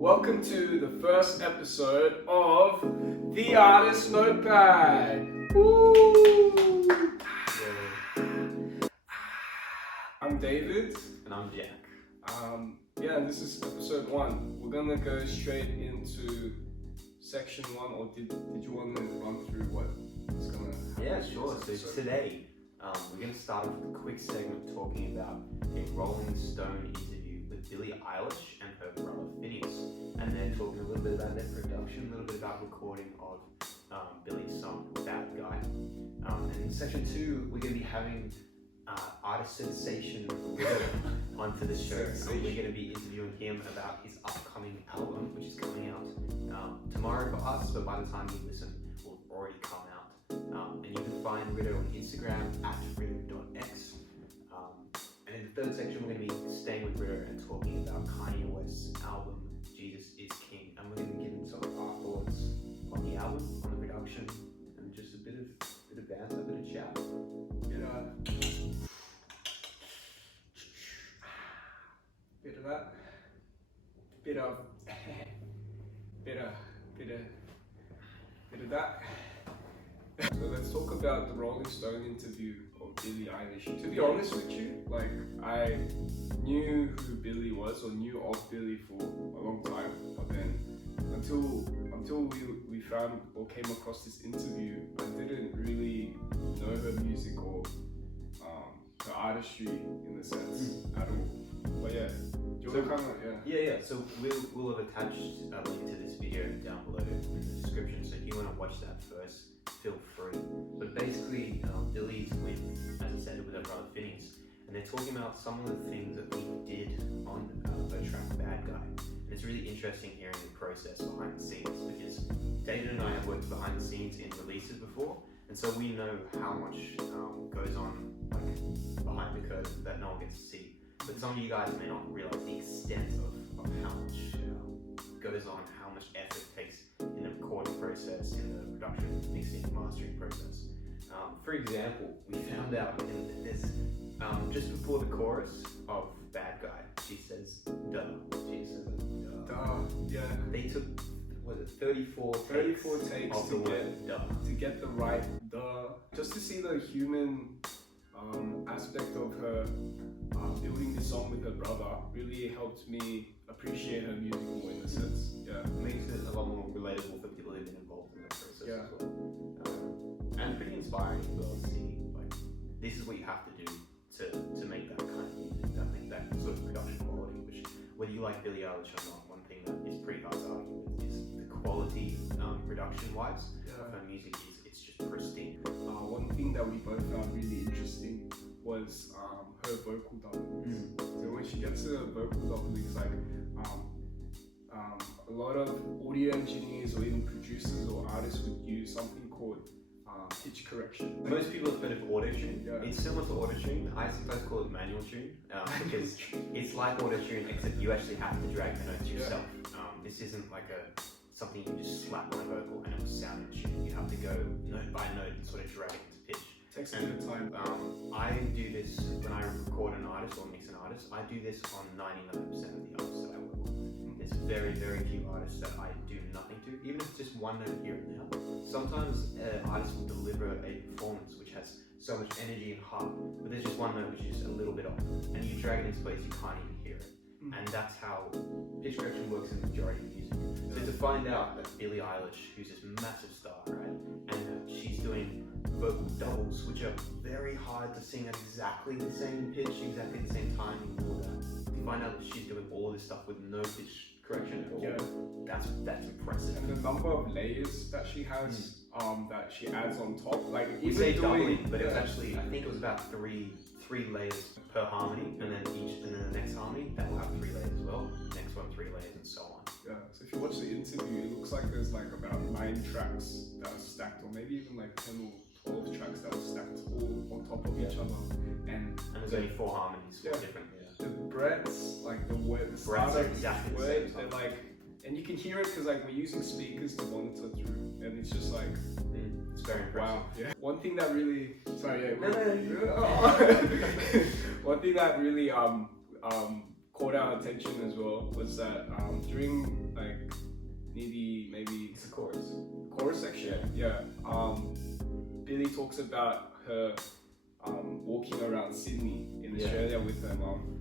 Welcome to the first episode of The Artist Notepad. Woo! I'm David. And I'm Jack. This is episode 1. We're gonna go straight into section 1, or did you want to run through what's gonna happen? Yeah, sure. So today, we're gonna start off with a quick segment talking about a Rolling Stone interview with Billie Eilish and her brother Phineas, and then talking a little bit about their production, a little bit about recording of Billie's song "Bad Guy." And in section 2, we're gonna be having artist sensation Riddo onto the show. And we're going to be interviewing him about his upcoming album, which is coming out tomorrow for us, but by the time you listen, will already come out. And you can find Riddo on Instagram at riddo.x. And in the third section, we're going to be staying with Riddo and talking about Kanye West's album, Jesus is King. And we're going to be giving some of our thoughts on the album, on the production, and just a bit of banter, a bit of chat. Bit of that, bit of that. So let's talk about the Rolling Stone interview of Billie Eilish. To be honest with you, I knew who Billie was, or knew of Billie for a long time, but then until we found or came across this interview, I didn't really know her music or her artistry in a sense at all. But yeah, So we'll have attached a link to this video down below in the description. So if you want to watch that first, feel free. But basically, Billie's with, as I said, with her brother Phineas, and they're talking about some of the things that he did on her track "Bad Guy." And it's really interesting hearing the process behind the scenes, because David and I have worked behind the scenes in releases before, and so we know how much goes on behind the curtain that no one gets to see. But some of you guys may not realize the extent of how much goes on, how much effort it takes in the recording process, in the production, mixing, mastering process. For example, we found out in this, just before the chorus of "Bad Guy," she says "duh." She says duh. Yeah. They took 34 takes of the word "duh" to get the right "duh," just to see the human aspect of her building this song with her brother really helped me appreciate her music more, in a sense. Yeah, it makes it a lot more relatable for people who've been involved in that process as well. And pretty inspiring as well to see, this is what you have to do to make that kind of music, make that sort of production quality, which, whether you like Billie Eilish or not, one thing that is pretty hard to argue with is the quality, production-wise, of her music it's just pristine. One thing that we both found really interesting was her vocal doublings. So when she gets to vocal doublings, a lot of audio engineers or even producers or artists would use something called pitch correction. Most people have heard of auto-tune. Yeah. It's similar to auto-tune. I sometimes call it manual tune, because it's like auto-tune, except you actually have to drag the notes yourself. This isn't something you just slap on a vocal and it will sound in tune. You have to go note by note and sort of drag it into pitch. Takes a bit of time. I do this when I record an artist or mix an artist. I do this on 99% of the artists that I work with. There's very, very few artists that I do nothing to, even if it's just one note here and there. Sometimes artists will deliver a performance which has so much energy and heart, but there's just one note which is just a little bit off, and you drag it into place, you can't even hear it. And that's how pitch correction works in the majority of music. So to find out that Billie Eilish, who's this massive star, right, and she's doing vocal doubles, which are very hard to sing at exactly the same pitch, exactly the same timing, and all that. To find out that she's doing all of this stuff with no pitch correction at all, that's impressive. And the number of layers that she has, that she adds on top, you say doubling, but it was actually, I think it was about three layers per harmony, and then the next harmony that will have 3 layers as well. Next one 3 layers, and so on. Yeah. So if you watch the interview, it looks like there's about 9 tracks that are stacked, or maybe even 10 or 12 tracks that are stacked all on top of each other. And there's only 4 harmonies, 4 different. The breaths, the word, the start of each word, they're and you can hear it because we're using speakers to monitor through, and it's just it's very impressive. Wow. Yeah. One thing that really, one thing that really caught our attention as well was that during maybe It's a chorus. chorus section. Yeah. Billie talks about her walking around Sydney in Australia with her mum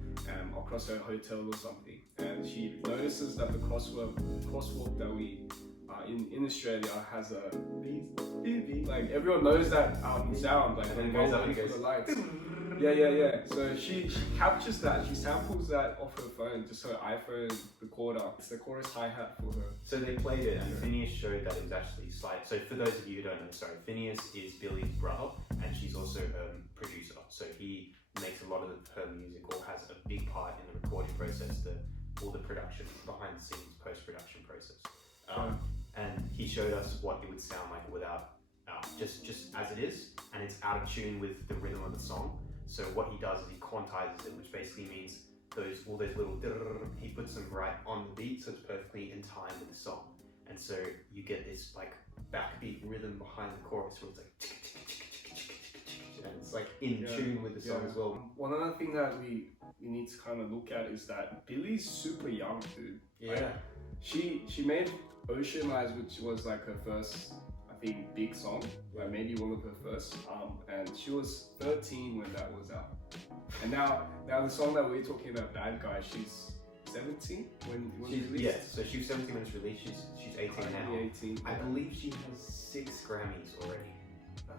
across her hotel or something, and she notices that the crosswalk that we in Australia has a beep, like everyone knows that sound, like when it goes up for the lights. Yeah. So she captures that, she samples that off her phone, just her iPhone recorder. It's the chorus hi-hat for her. So they played it, and Phineas showed that it was actually slide. So for those of you who don't know, sorry, Phineas is Billie's brother, and she's also a producer. So he makes a lot of her music, or has a big part in the recording process, all the production, behind the scenes, post-production process. And he showed us what it would sound like without, just as it is, and it's out of tune with the rhythm of the song. So what he does is he quantizes it, which basically means all those little he puts them right on the beat, so it's perfectly in time with the song. And so you get this like backbeat rhythm behind the chorus where it's like, and it's like in tune with the song as well. One other thing that we need to kind of look at is that Billie's super young, dude. Yeah. Like, she made Ocean Eyes, which was like her first, I think, big song, like maybe one of her first, and she was 13 when that was out. And now the song that we're talking about, Bad Guy, she's 17 when it was released. Yeah, so she was 17 when it's released, she's 18 now. 18. I believe she has 6 Grammys already.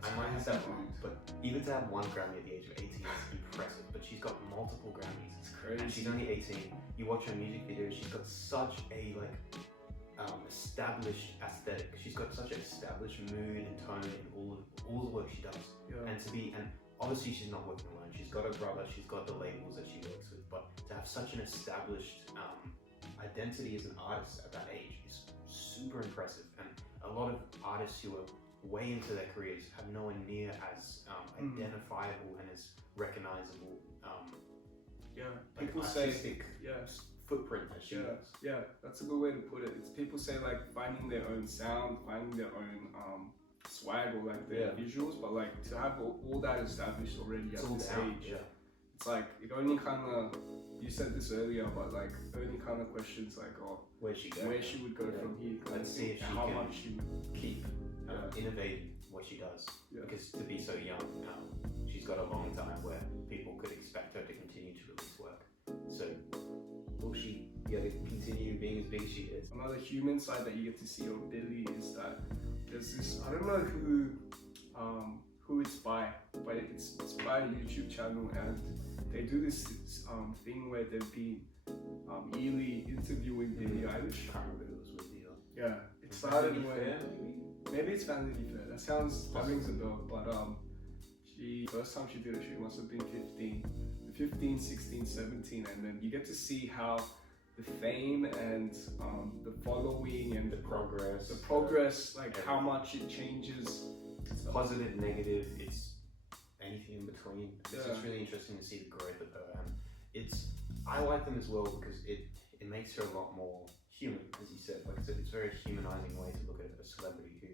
I might have that wrong, but even to have 1 Grammy at the age of 18 is impressive, but she's got multiple Grammys. It's crazy. And she's only 18. You watch her music videos, she's got such a established aesthetic. She's got such an established mood and tone in all the work she does. Yeah. And obviously she's not working alone. She's got her brother, she's got the labels that she works with, but to have such an established identity as an artist at that age is super impressive. And a lot of artists who are way into their careers have no one near as identifiable and as recognizable people say footprint as she does. Yeah, that's a good way to put it. It's people say like finding their own sound, finding their own swag, or like their visuals, but like to have all that established already at this age, it's like it only kind of, you said this earlier, but like only kind of questions like, where she would go from here. Let's see if she how can much she would keep innovating what she does, because to be so young, she's got a long time where people could expect her to continue to release work. So will she be able to continue being as big as she is? Another human side that you get to see of Billie is that there's this, I don't know who it's by, but it's by a YouTube channel, and they do this thing where they've been Ely interviewing Billie Eilish. I can't remember who was with you. Yeah, it started when maybe it's Vanity Fair. That rings a bell. But first time she did it, she must have been 15, 16, 17, and then you get to see how the fame and the following and the progress, like everything. How much it changes. It's positive, negative, it's anything in between. It's just really interesting to see the growth of her, and I like them as well because it makes her a lot more human, as you said. Like I said, it's a very humanizing way to look at a celebrity who,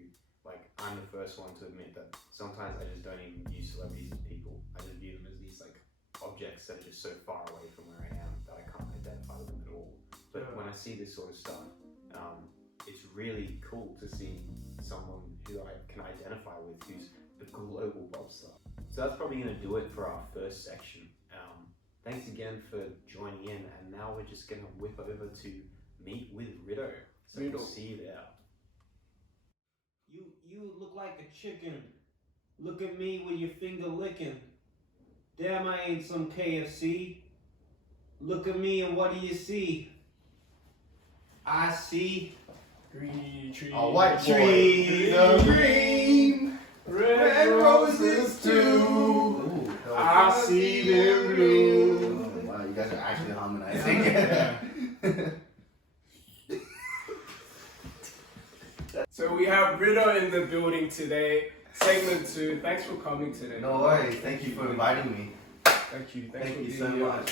like, I'm the first one to admit that sometimes I just don't even view celebrities as people. I just view them as these like objects that are just so far away from where I am that I can't identify with them at all. But when I see this sort of stuff, it's really cool to see someone who I can identify with, who's a global pop star. So that's probably going to do it for our first section. Thanks again for joining in, and now we're just going to whip over to meet with Riddo. So we'll see you there. You look like a chicken. Look at me with your finger licking. Damn, I ain't some KFC. Look at me and what do you see? I see green tree, a white tree, the green, red roses too. Ooh, I see them blue. Oh, wow, you guys are actually harmonizing. So we have Riddo in the building today, segment 2. Thanks for coming today. No worries. Thank you for inviting me. Thank you. Thank you so much.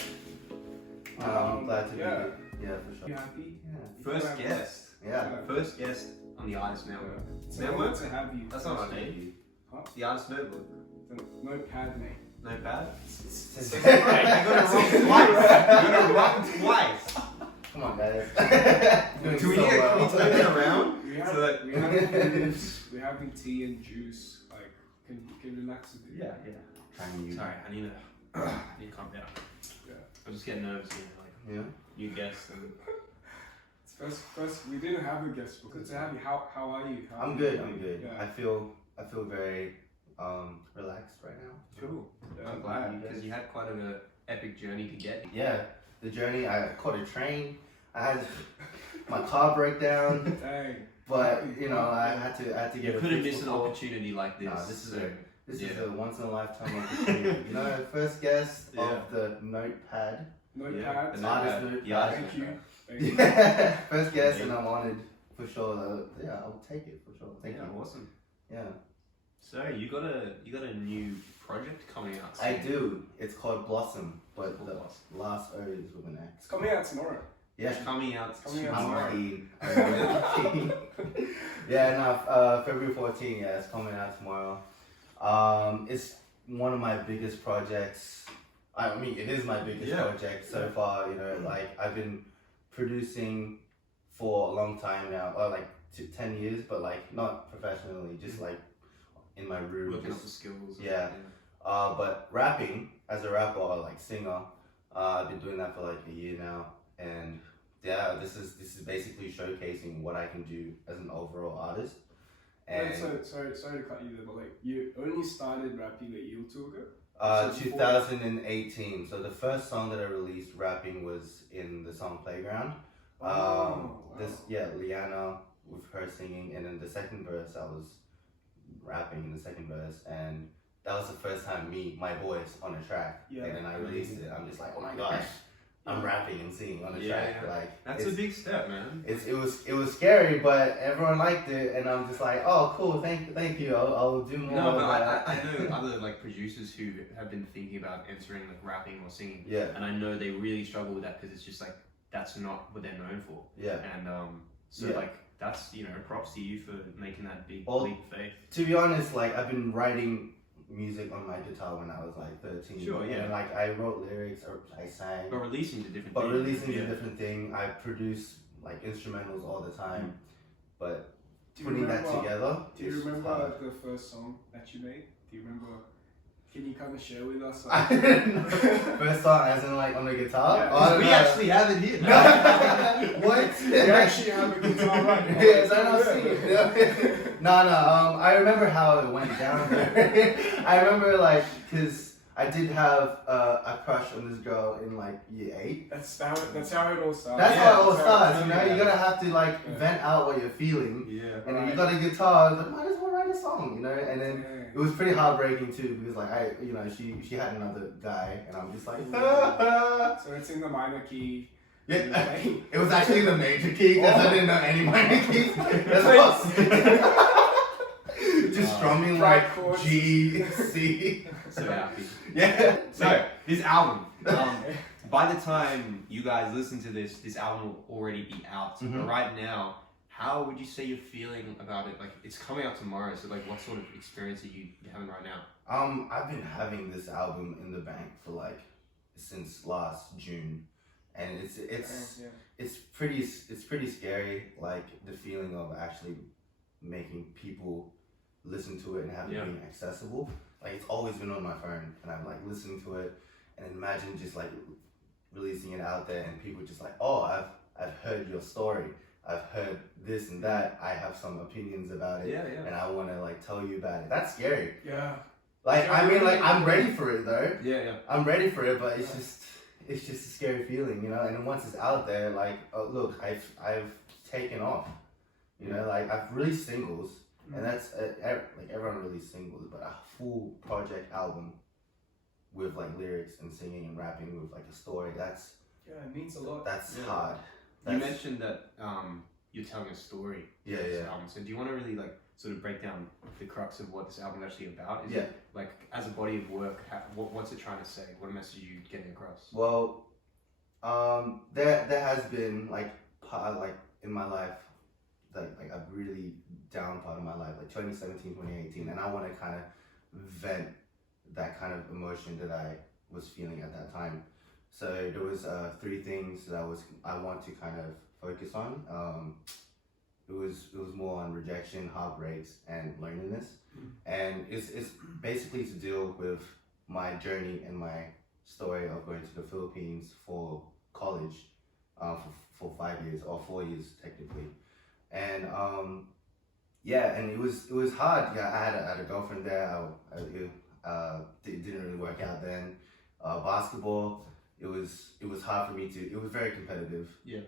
I'm glad to be here. Yeah, for sure. You happy? Yeah. First guest. Yeah. First guest on the Artist Network. It's an honor to have you. That's not our name. Huh? The Artist Notebook. The Notepad name. Notepad? It's You got it wrong twice. You got it wrong twice. Come on, guys. guys. Doing Can we so well. turn it around? We're having tea and juice. Like, can you relax a bit? Yeah. Trying you. Sorry, I need to calm down. Yeah. I'm just getting nervous, like new guests and. First, we didn't have a guest, but good to have you. How are you? I'm good. Yeah. I feel very relaxed right now. Cool. Yeah. I'm glad because you had quite an epic journey to get. Yeah, the journey. I caught a train. I had my car break down. Dang. But I had to get. You couldn't miss an opportunity like this. Nah, this is a once in a lifetime opportunity. First guest of the Notepad. Notepad. The Artist Notepad. Notepad. Yeah, Thank you. Yeah, first guest, and I'm honored for sure. I'll take it for sure. Thank you. Awesome. Yeah. So you got a new project coming out soon. I do. It's called Blossom, but the last O is with an X. It's coming out tomorrow. Yeah. It's coming out tomorrow. I'm keen. Yeah, February 14th. Yeah, it's coming out tomorrow. It's one of my biggest projects. I mean, it is my biggest project so far. Like I've been producing for a long time now, like 10 years, but like not professionally, just like in my room. Looking up the skills. Yeah. But rapping as a rapper or like singer, I've been doing that for like a year now, and yeah, this is basically showcasing what I can do as an overall artist. And Wait, so sorry to cut you there, but like you only started rapping a year or two ago? 2018. So the first song that I released rapping was in the song Playground. Wow. Liana with her singing, and then the second verse I was rapping in the second verse, and that was the first time my voice on a track. Yeah. And then I released it. I'm just like, oh my gosh, I'm rapping and singing on a track. Yeah. Like That's a big step, man. it was scary, but everyone liked it, and I'm just like, oh cool, thank you. I'll do more. No, but I know other like producers who have been thinking about entering like rapping or singing. Yeah. And I know they really struggle with that because it's just like that's not what they're known for. Yeah. And like that's props to you for making that big leap of faith. To be honest, like I've been writing music on my guitar when I was like 13. Sure, yeah. And like I wrote lyrics or I sang. But releasing to different But things. releasing is a different thing. I produce like instrumentals all the time. But putting that together. Do you remember the first song that you made? Do you remember? Can you kind of share with us? I didn't know. First song, as in like on the guitar? Yeah. Oh, We no. actually have it here. What? You actually have a guitar right now. Yes, I know. See. No. I remember how it went down. I remember like, cause I did have a crush on this girl in like year 8. That's how it all starts. That's how it all starts, Yeah. You gotta have to like vent out what you're feeling. Yeah. And then you got a guitar, I was like, might as well write a song, And then it was pretty heartbreaking too, because like she had another guy, and I'm just like, So it's in the minor key. yeah. It was actually the major key because I didn't know any minor keys. That's awesome. Just strumming like chords. G, C. So happy. Yeah. So this album, by the time you guys listen to this album will already be out. Mhm. But right now, how would you say you're feeling about it? Like it's coming out tomorrow, so like what sort of experience are you having right now? I've been having this album in the bank for like since last June, and it's pretty scary. Like the feeling of actually making people listen to it and have it being accessible. Like it's always been on my phone, and I'm like listening to it, and imagine just like releasing it out there, and people just like, oh, I've heard your story. I've heard this and that. I have some opinions about it, and I want to like tell you about it. That's scary. Yeah. Like I mean, like I'm ready for it though. Yeah. I'm ready for it, but it's just a scary feeling, And then once it's out there, like, oh, look, I've taken off. Like I've released singles, and that's like everyone released singles, but a full project album with like lyrics and singing and rapping with like a story. It means a lot. That's hard. You mentioned that you're telling a story. Yeah, for this yeah. album. So do you want to really like sort of break down the crux of what this album is actually about? Is Yeah. it like as a body of work? What's it trying to say? What message are you getting across? Well, there has been like part like in my life like a really down part of my life, like 2017, 2018, and I want to kind of vent that kind of emotion that I was feeling at that time. So there was 3 things that I want to kind of focus on. It was more on rejection, heartbreaks, and loneliness, and it's basically to deal with my journey and my story of going to the Philippines for college, for 5 years or 4 years technically, and yeah, and it was hard. Yeah, I had a girlfriend there. It didn't really work out then. Basketball, it was hard for me to. It was very competitive. Yeah.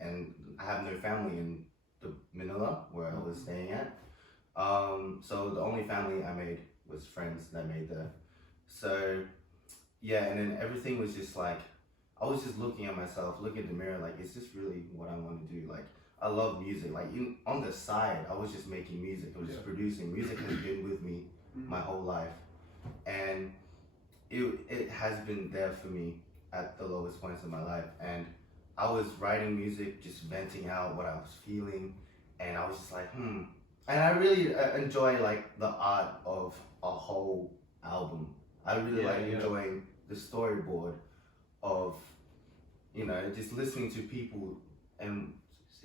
And I have no family in the Manila where I was staying at. So the only family I made was friends that I made there. So yeah, and then everything was just like, I was just looking at myself, looking at the mirror, like, is this really what I want to do? Like, I love music. Like, on the side, I was just making music. I was just producing. Music has been with me my whole life. And it has been there for me at the lowest points of my life. And I was writing music, just venting out what I was feeling. And I was just like, And I really enjoy, like, the art of a whole album. I really enjoying the storyboard of, you know, just listening to people and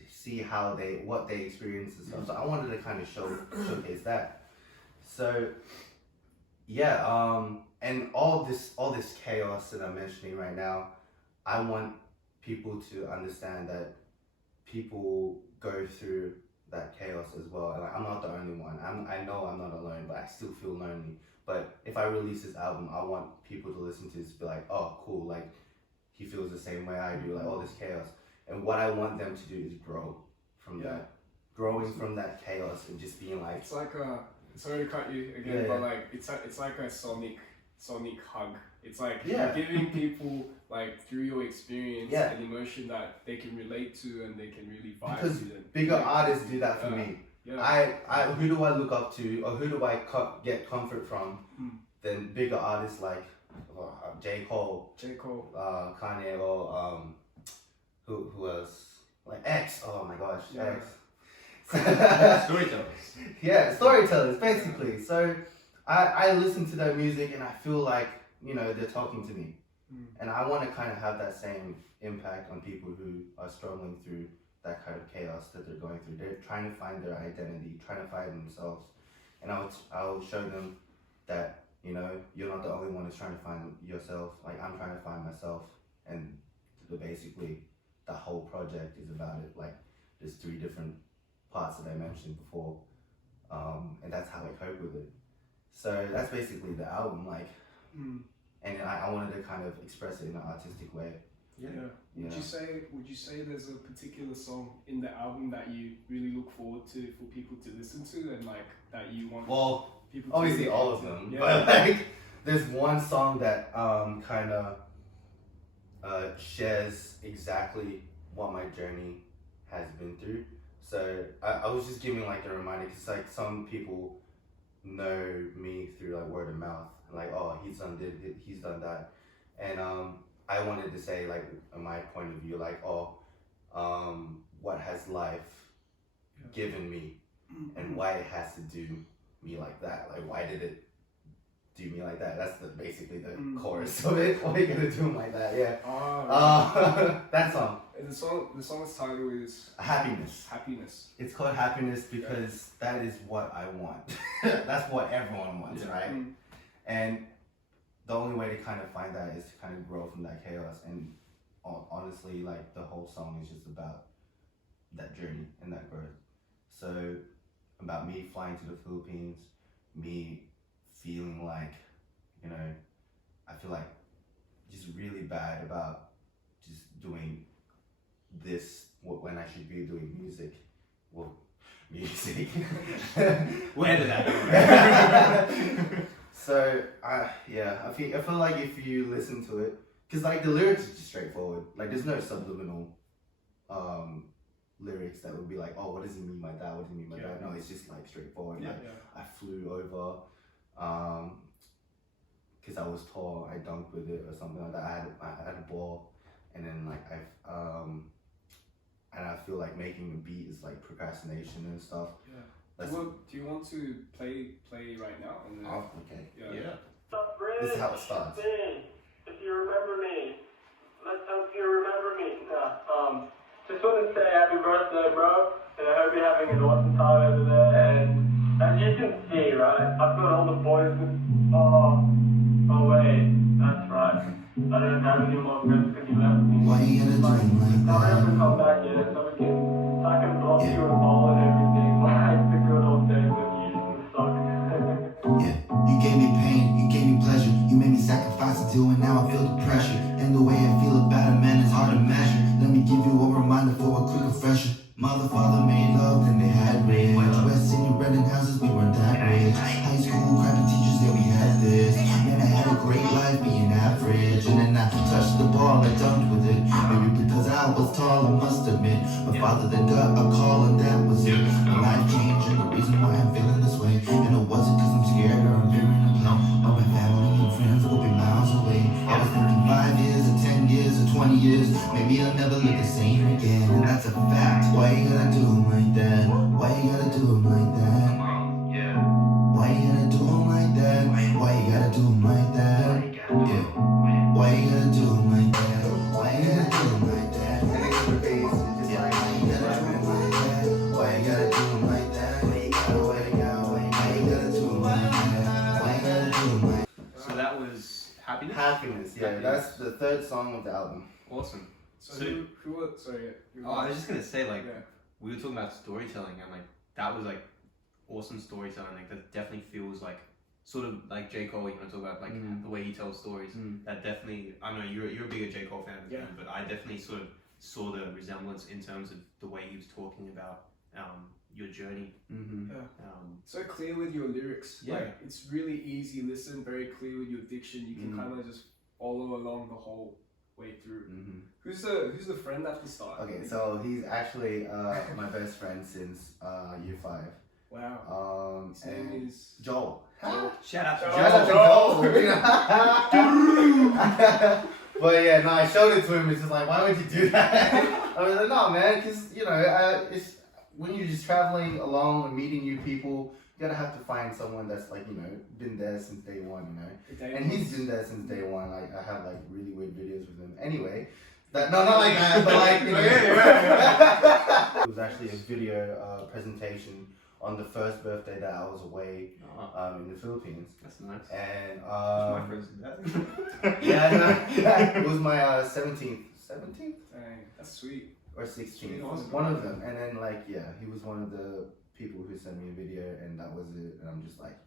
see what they experience and stuff. So I wanted to kind of showcase that. So yeah, and all this chaos that I'm mentioning right now, I want people to understand that people go through that chaos as well. And I'm not the only one. I know I'm not alone, but I still feel lonely. But if I release this album, I want people to listen to this and be like, oh, cool, like, he feels the same way I do, like, all this chaos. And what I want them to do is grow from that. Growing from that chaos and just being like... It's like a... Sorry to cut you again, but like, it's like a sonic hug. It's like you're giving people, like, through your experience, an emotion that they can relate to and they can really vibe because to. Because bigger artists do that for me. Yeah. Who do I look up to, or who do I get comfort from? Then bigger artists like J. Cole, Kanye, or who else? Like X. Oh my gosh, X. Storytellers. Yeah, storytellers basically. So I listen to their music and I feel like, you know, they're talking to me, and I want to kind of have that same impact on people who are struggling through that kind of chaos that they're going through. They're trying to find their identity, trying to find themselves, and I'll show them that, you know, you're not the only one who's trying to find yourself. Like, I'm trying to find myself, and basically the whole project is about it. Like, there's 3 different parts that I mentioned before, and that's how I cope with it. So that's basically the album, like, and I wanted to kind of express it in an artistic way. Would you say there's a particular song in the album that you really look forward to for people to listen to, and like that you want people to obviously all of them, but like there's one song that kind of shares exactly what my journey has been through. So I was just giving like a reminder, because like some people know me through like word of mouth, like, oh, he's done that, and I wanted to say, like, my point of view, like, what has life given me, and why it has to do me like that? Like, why did it do me like that? That's basically the chorus of it. Why are you gonna do him like that? Yeah. That song. The song's title is Happiness. Happiness. It's called Happiness because that is what I want. That's what everyone wants, right? And the only way to kind of find that is to kind of grow from that chaos. And honestly, like, the whole song is just about that journey and that growth. So about me flying to the Philippines, me feeling like, you know, I feel like just really bad about just doing this when I should be doing music. Well, music. Where did that go? So I feel like if you listen to it, because like the lyrics is just straightforward. Like, there's no subliminal lyrics that would be like, oh, what does he mean by that? What does he mean by that? No, it's just like straightforward. I flew over because I was tall. I dunked with it or something like that. I had a ball, and then like and I feel like making the beat is like procrastination and stuff. Do you want to play right now? And then, okay. Yeah. This is how it starts. If you remember me, let's hope you remember me. Just want to to say happy birthday, bro. And I hope you're having an awesome time over there. And as you can see, right, I've got all the boys with... Oh wait, that's right. I don't have any more friends because you left me. Why you gotta do it like Hurry up that? and come back here so we can... I can block you and ball and everything. Like the good old days when you used to suck. Yeah, you gave me pain, you gave me pleasure. You made me sacrifice to do it, now I feel the pressure. And the way I feel about a man is hard to measure. Let me give you a reminder for a quick refresher. Mother, father made love, then they had rich. West Sydney, renting houses, we weren't that rich. High school, crappy teachers, yeah, we had this. Man, I had a great life being average. And then I touched the ball, I dunked with it. Maybe because I was tall, I must admit. My father then got a call, and that was it. My life changed, and the reason why I'm feeling this way. And it wasn't because I'm scared or I'm fearing a blow. But my family and friends will be miles away. I was thinking 5 years, or 10 years, or 20 years. Maybe I'll never look the same again. And that's a fact. Why you gotta do 'em like that? Why you gotta do 'em like that? Why you gotta do 'em like that? Why you gotta do 'em like that? Yeah. Why you gotta do 'em like that? Why you gotta do 'em like that? Yeah. Why you gotta do 'em like that? Why you gotta do 'em like that? Why you gotta do 'em like that? Why you gotta do 'em like that? So that was Happiness? Happiness, yeah. That's the third song of the album. Awesome. So who was, sorry, Oh, I was just gonna say, like, yeah. we were talking about storytelling, and like that was like awesome storytelling. Like that definitely feels like sort of like J. Cole. You want to talk about like the way he tells stories. That definitely. I know you're a bigger J. Cole fan than me, but I definitely sort of saw the resemblance in terms of the way he was talking about your journey. So clear with your lyrics. Yeah. Like, it's really easy listen, very clear with your diction. You can kind of just follow along the whole way through. Who's the friend at the start? Okay, so he's actually my best friend since year 5. Wow. His name And is Joel. Shout out to Shout out Joel. to Joel. But yeah, no, I showed it to him. It's just like, why would you do that? I was like, no, man, because you know, it's when you're just traveling along and meeting new people, you gotta have to find someone that's like, you know, been there since day one, you know. And he's been there since day one. Like I have like really weird videos with him. Anyway, that no, not like that, but like you know. It was actually a video presentation on the first birthday that I was away in the Philippines. That's nice. And my friends did that. yeah, it was my 17th. Dang, that's sweet. Or 16th, Awesome. one of them. And then like, yeah, he was one of the people who sent me a video, and that was it. And I'm just like,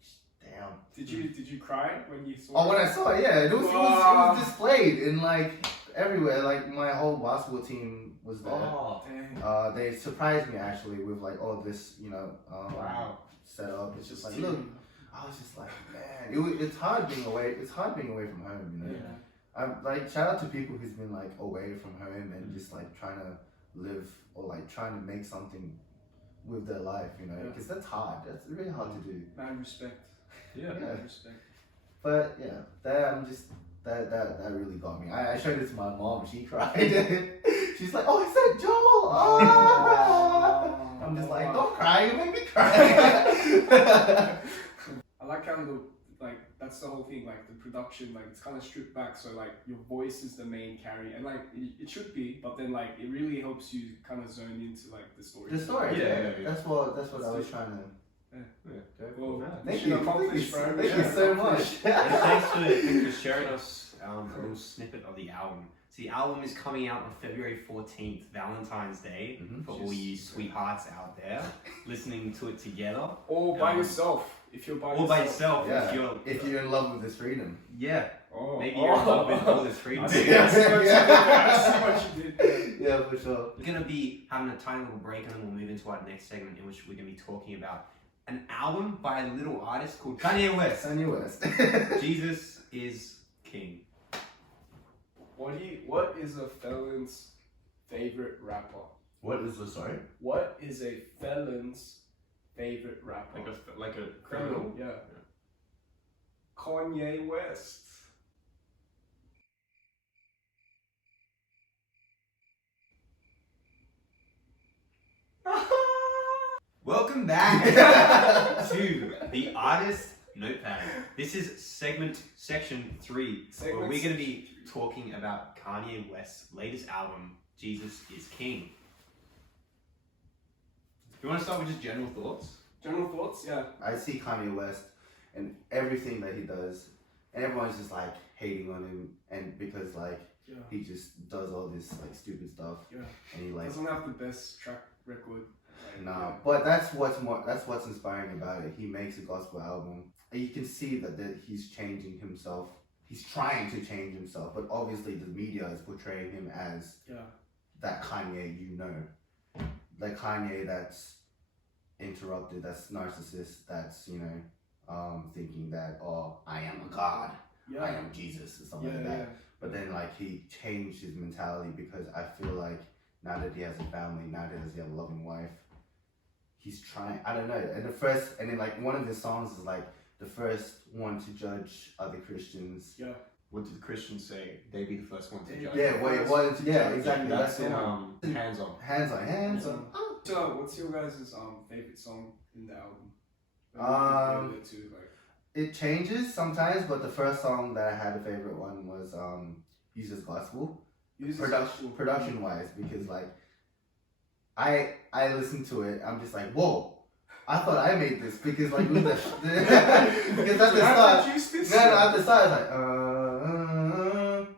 damn. Did you cry when you saw Oh, when I saw it, yeah, it was displayed in like everywhere. Like my whole basketball team was there. Oh, dang. They surprised me actually with like all this, you know, wow. set up. It's just like, look, I was just like, man, it's hard being away. It's hard being away from home, you know. Yeah. I'm like, shout out to people who's been like away from home and just like trying to live or like trying to make something with their life, you know, because that's hard. That's really hard to do. Mad respect. Yeah. Mad respect. But yeah, that really got me. I showed it to my mom. She cried. She's like, "Oh, is that Joel?" Oh. I'm just like, "Don't cry. You make me cry." I like how that's the whole thing. Like the production, like it's kind of stripped back. So like your voice is the main carry, and like it should be, but then like it really helps you kind of zone into like the story. The story. Yeah. That's what I was trying to. Well, Thank mission you. accomplished, bro. Thank you so much. And thanks for sharing us a little snippet of the album. So the album is coming out on February 14th, Valentine's Day, for all you sweethearts out there listening to it together. Or by yourself, if you're by yourself. Or by yourself, Yeah. If you're in love with this freedom. Yeah. Oh. Maybe you're in love with all this freedom. I see what you did. Yeah, for sure. We're going to be having a tiny little break, and then we'll move into our next segment in which we're going to be talking about an album by a little artist called Kanye West. Kanye West. Jesus is King. What is a felon's favorite rapper? What is the sorry? What is a felon's favorite rapper? Like a criminal? Yeah. Kanye West. Welcome back to the Artist Notepad. This is section 3, where we're going to be talking about Kanye West's latest album, Jesus is King. You want to start with just general thoughts? General thoughts, yeah. I see Kanye West and everything that he does, and everyone's just like hating on him, and because like he just does all this like stupid stuff, and he like doesn't have the best track record. But that's what's inspiring about it. He makes a gospel album, and you can see that he's changing himself. He's trying to change himself, but obviously the media is portraying him as that Kanye, like Kanye that's interrupted, that's narcissist, that's thinking that I am a god, I am Jesus or something like that. But then like he changed his mentality, because I feel like now that he has a family, now that he has a loving wife, he's trying. I don't know. And then like one of his songs is like the first one to judge other Christians. Yeah. What did the Christians say? They be the first one to judge. Exactly. That's in Hands On. Hands On. So, what's your guys' favorite song in the album? It changes sometimes, but the first song that I had a favorite one was Uses Gospel. Production wise, because like I listened to it, I'm just like, whoa. I thought I made this, because like with because at the start, at the start it's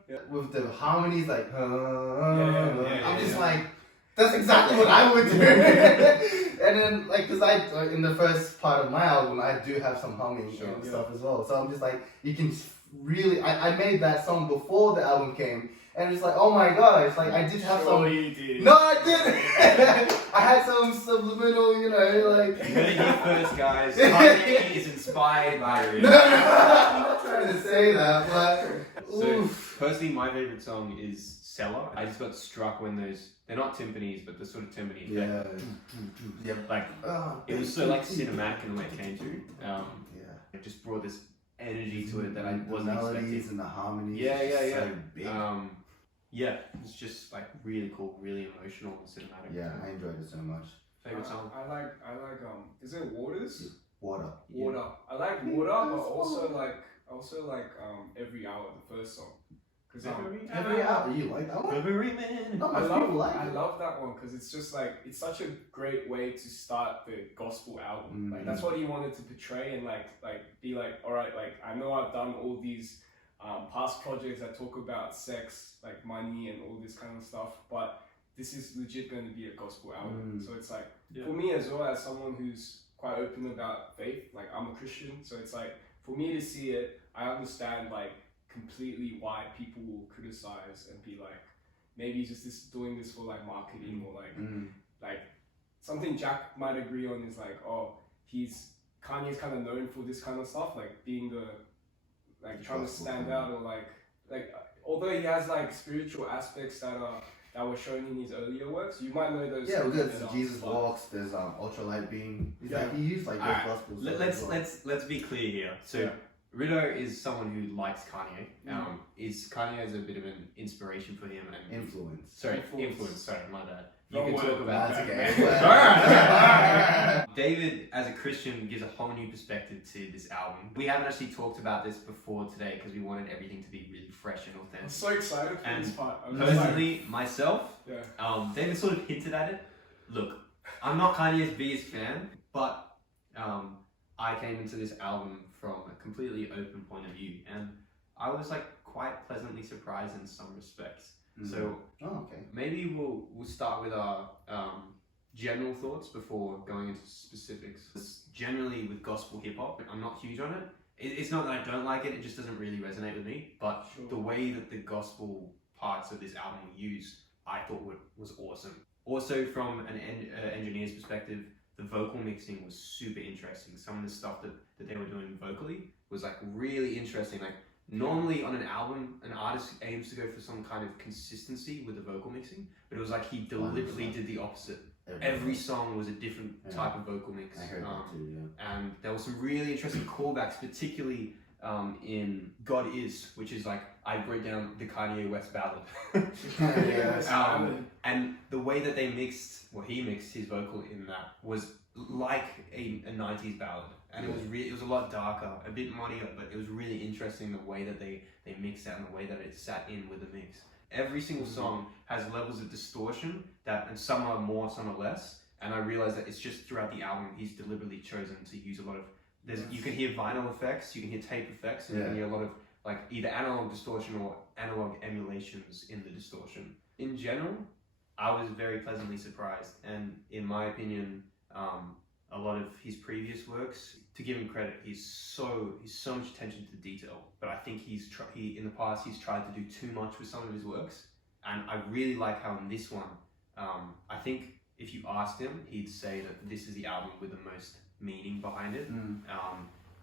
like with the harmonies like I'm just like, that's exactly what I would do. And then like, cause in the first part of my album I do have some humming and stuff as well, so I'm just like, you can really, I made that song before the album came. And it's like, oh my gosh, like I did have some. You did. No, I didn't. I had some subliminal, like. You heard it here first, guys. Kanye is inspired by it. No, I'm not trying to say that, but. So, personally, my favorite song is Cellar. I just got struck when they're not timpanis, but the sort of timpani effect. Yeah. Like, it was so like cinematic in the way it came to. It just brought this energy to it that I wasn't expecting. And the harmonies. Yeah. So big. It's just like really cool, really emotional and cinematic. Yeah, I enjoyed it so much. Favorite song? I like is it Waters? Water. I like Water, but also like Every Hour, the first song. Cause Every hour, you like that one? Every minute. No, I love that one, because it's just like, it's such a great way to start the gospel album. Like that's what he wanted to portray, and like be like, all right, like I know I've done all these past projects that talk about sex, like money and all this kind of stuff, but this is legit going to be a gospel album. So it's like, for me as well, as someone who's quite open about faith, like I'm a Christian, so it's like, for me to see it, I understand like completely why people will criticize and be like, maybe he's just doing this for like marketing, or like something Jack might agree on is like, Kanye's kind of known for this kind of stuff, like being like trying to stand out, or like although he has like spiritual aspects that were shown in his earlier works, you might know those. Yeah, there's Jesus Walks, there's Ultralight Beam. He used like those gospels. Let's be clear here. So Riddo is someone who likes Kanye. Is Kanye as a bit of an inspiration for him and influence? Sorry, my bad. You can talk about that. David, as a Christian, gives a whole new perspective to this album. We haven't actually talked about this before today because we wanted everything to be really fresh and authentic. I'm so excited for this part. Personally, myself, David sort of hinted at it. Look, I'm not Kanye's biggest fan, but I came into this album from a completely open point of view, and I was like quite pleasantly surprised in some respects. So maybe we'll start with our general thoughts before going into specifics. Generally with gospel hip hop, I'm not huge on it. It's not that I don't like it, it just doesn't really resonate with me. But the way that the gospel parts of this album were used, I thought was awesome. Also from an engineer's perspective, the vocal mixing was super interesting. Some of the stuff that they were doing vocally was like really interesting. Like normally on an album, an artist aims to go for some kind of consistency with the vocal mixing, but it was like he deliberately did the opposite. Every song was a different type of vocal mix. I heard that too, And there were some really interesting callbacks, particularly in God Is, which is like, I broke down the Kanye West ballad. And the way that he mixed his vocal in that was like a 90s ballad. And it was a lot darker, a bit muddier, but it was really interesting the way that they mixed that and the way that it sat in with the mix. Every single song has levels of distortion and some are more, some are less, And I realized that it's just throughout the album he's deliberately chosen to use a lot of. You can hear vinyl effects, you can hear tape effects, and you can hear a lot of like either analog distortion or analog emulations in the distortion. In general, I was very pleasantly surprised, and in my opinion, a lot of his previous works, to give him credit, he's so much attention to detail. But I think in the past he's tried to do too much with some of his works, and I really like how in this one, I think if you asked him, he'd say that this is the album with the most meaning behind it. And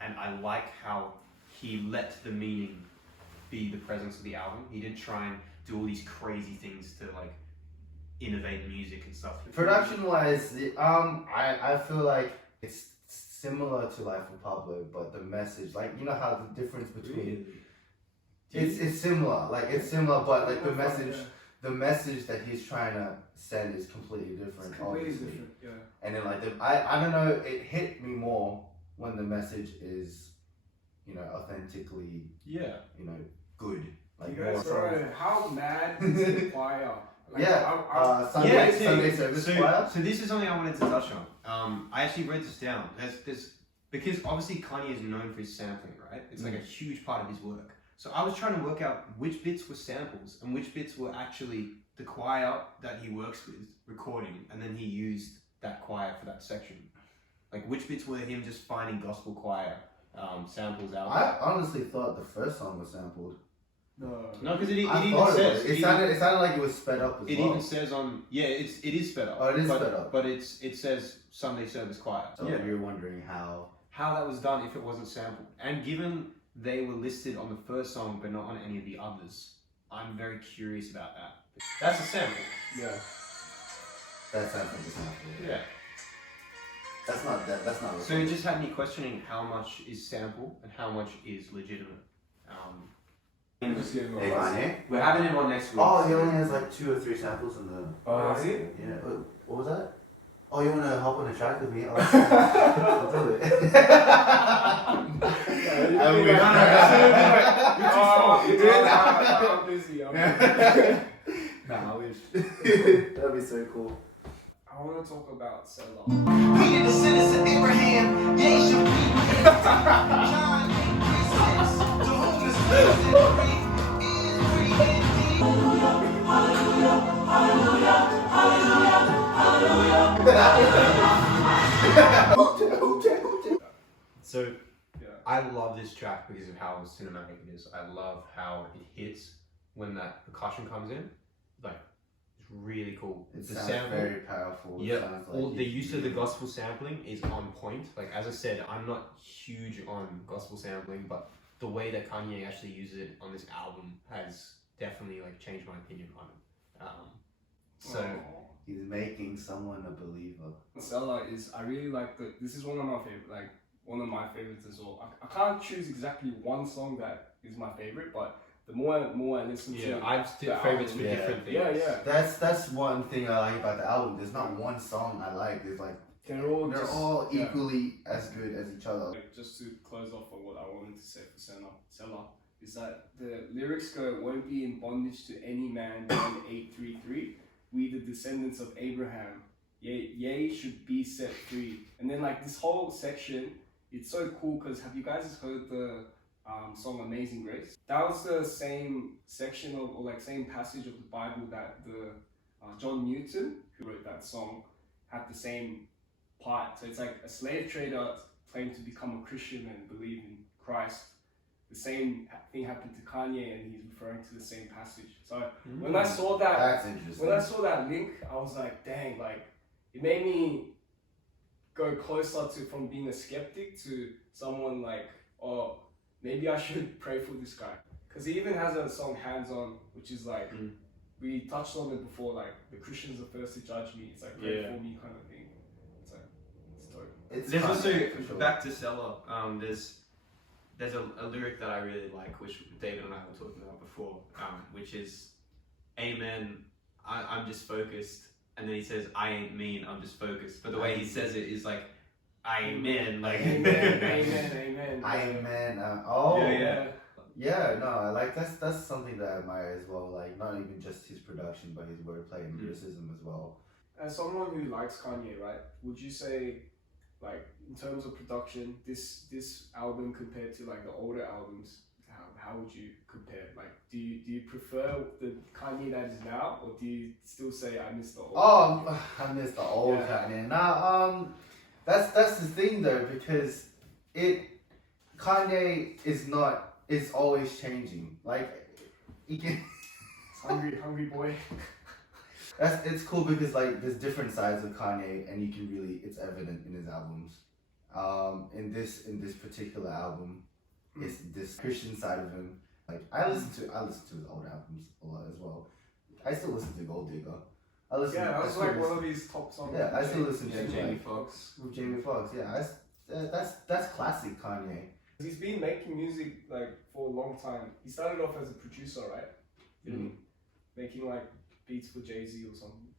I like how he let the meaning be the presence of the album. He didn't try and do all these crazy things to like innovate music and stuff. Production wise, I feel like it's similar to Life of Pablo, but the message, like, you know how the difference between it's similar, like it's similar, but like the message that he's trying to send is completely different. It's completely different, yeah. And then like I don't know, it hit me more when the message is, you know, authentically, you know, good. Like, you guys, bro, how mad is the choir? Like, Sunday service choir. So this is something I wanted to touch on. I actually wrote this down. There's because obviously Kanye is known for his sampling, right? It's like a huge part of his work. So I was trying to work out which bits were samples and which bits were actually the choir that he works with recording, and then he used that choir for that section. Like, which bits were him just finding gospel choir samples out? I honestly thought the first song was sampled. No, because it even says it sounded like it was sped up as well. It even says on it is sped up. Oh, it is sped up. But it says Sunday service choir. So you're wondering how that was done if it wasn't sampled. And given they were listed on the first song but not on any of the others, I'm very curious about that. That's a sample. Yeah. That sounds like a sample. Yeah. That's not. So it just had me questioning how much is sample and how much is legitimate. Hey, Kanye? We're having him on next week. Oh, he only has like 2 or 3 samples in the. Oh, is he? Yeah. What was that? Oh, you wanna hop on a track with me? I'll do it. I'm busy. Nah, I wish. That'd be so cool. I want to talk about Selah. We the descendants of Abraham. They should be John 8:36. The homeless is free indeed. Hallelujah, hallelujah, hallelujah, hallelujah. So I love this track because of how cinematic it is. I love how it hits when that percussion comes in. Like, it's really cool. It The sounds sample, very powerful. yeah, Like the use of the gospel sampling is on point. Like, as I said, I'm not huge on gospel sampling, but the way that Kanye actually uses it on this album has definitely like changed my opinion on it. he's making someone a believer. Selah is, I really like this is one of my favorite, like one of my favorites as well. I can't choose exactly one song that is my favorite, but the more I listen to, I have favorites for different things. Yeah. That's one thing I like about the album. There's not one song I like. There's like they're all equally as good as each other. Like, just to close off on what I wanted to say for Selah is that the lyrics go, "Won't be in bondage to any man." 8:33. We the descendants of Abraham, yea should be set free. And then like this whole section, it's so cool because have you guys heard the song Amazing Grace? That was the same section or like same passage of the Bible that the John Newton, who wrote that song, had the same part. So it's like a slave trader claimed to become a Christian and believe in Christ. The same thing happened to Kanye, and he's referring to the same passage. So when I saw that, that's interesting. When I saw that link, I was like, dang, like it made me go closer to from being a skeptic to someone like, oh, maybe I should pray for this guy. Because he even has a song Hands On, which is like, we touched on it before, like the Christians are first to judge me. It's like pray for me kind of thing. It's like, it's dope. There's also, back to Selah, there's a lyric that I really like, which David and I were talking about before, which is, Amen, I'm just focused. And then he says, I ain't mean, I'm just focused. But the way he says it is like, Amen. Like, Amen. Yeah, no, I like that's something that I admire as well. Like, not even just his production, but his wordplay and lyricism as well. as someone who likes Kanye, right? Would you say, like, in terms of production, this album compared to like the older albums, how would you compare? Like, do you prefer the Kanye that is now, or do you still say I miss the old? Oh, I miss the old Yeah. Kanye. Nah, that's the thing though, because Kanye is always changing. Like, he can. hungry boy. It's cool because like there's different sides of Kanye, and you can really, it's evident in his albums. In this particular album, it's this Christian side of him. Like I listen to his old albums a lot as well. I still listen to Gold Digger. That's like one of his top songs. Yeah, I still listen to Jamie like, Foxx. with Jamie Foxx. Yeah, that's classic Kanye. He's been making music like for a long time. He started off as a producer, right? Didn't he? Making like beats for Jay-Z or something.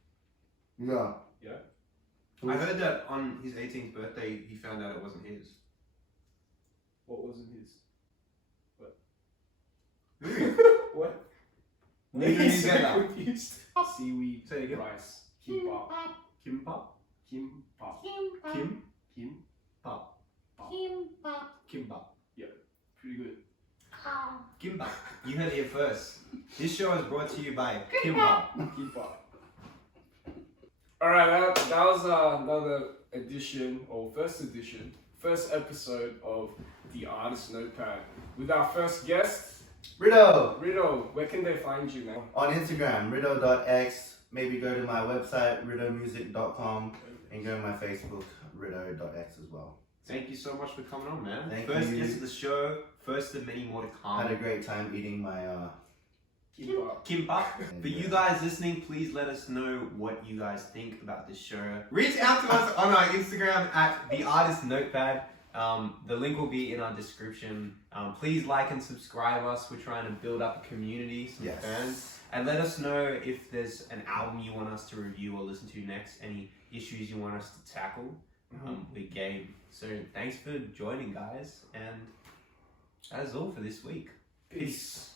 Yeah. Yeah. I heard that on his 18th birthday, he found out it wasn't his. What wasn't his? What? Who? What? Neither He's is so that. confused. Seaweed Say it again. rice. Kimbap. Kimbap? Kimbap. Kimbap. Kimbap. Pretty good. Kimbap. You heard it here first. This show is brought to you by Kimbap. Kimbap. Alright, that was another edition, or first episode of The Artist Notepad with our first guest, Riddo. Where can they find you, man? On Instagram, riddo.x. Maybe go to my website, riddomusic.com, and go to my Facebook, riddo.x as well. Thank you so much for coming on, man. Thank First you. guest of the show, first of many more to come. Had a great time eating my Kimbap. Kimbap. For you guys listening, please let us know what you guys think about this show. Reach out to us on our Instagram at The Artist Notepad. The link will be in our description. Please like and subscribe us. We're trying to build up a community, some fans. And let us know if there's an album you want us to review or listen to next, any issues you want us to tackle. We're game. So thanks for joining, guys. And that is all for this week. Peace.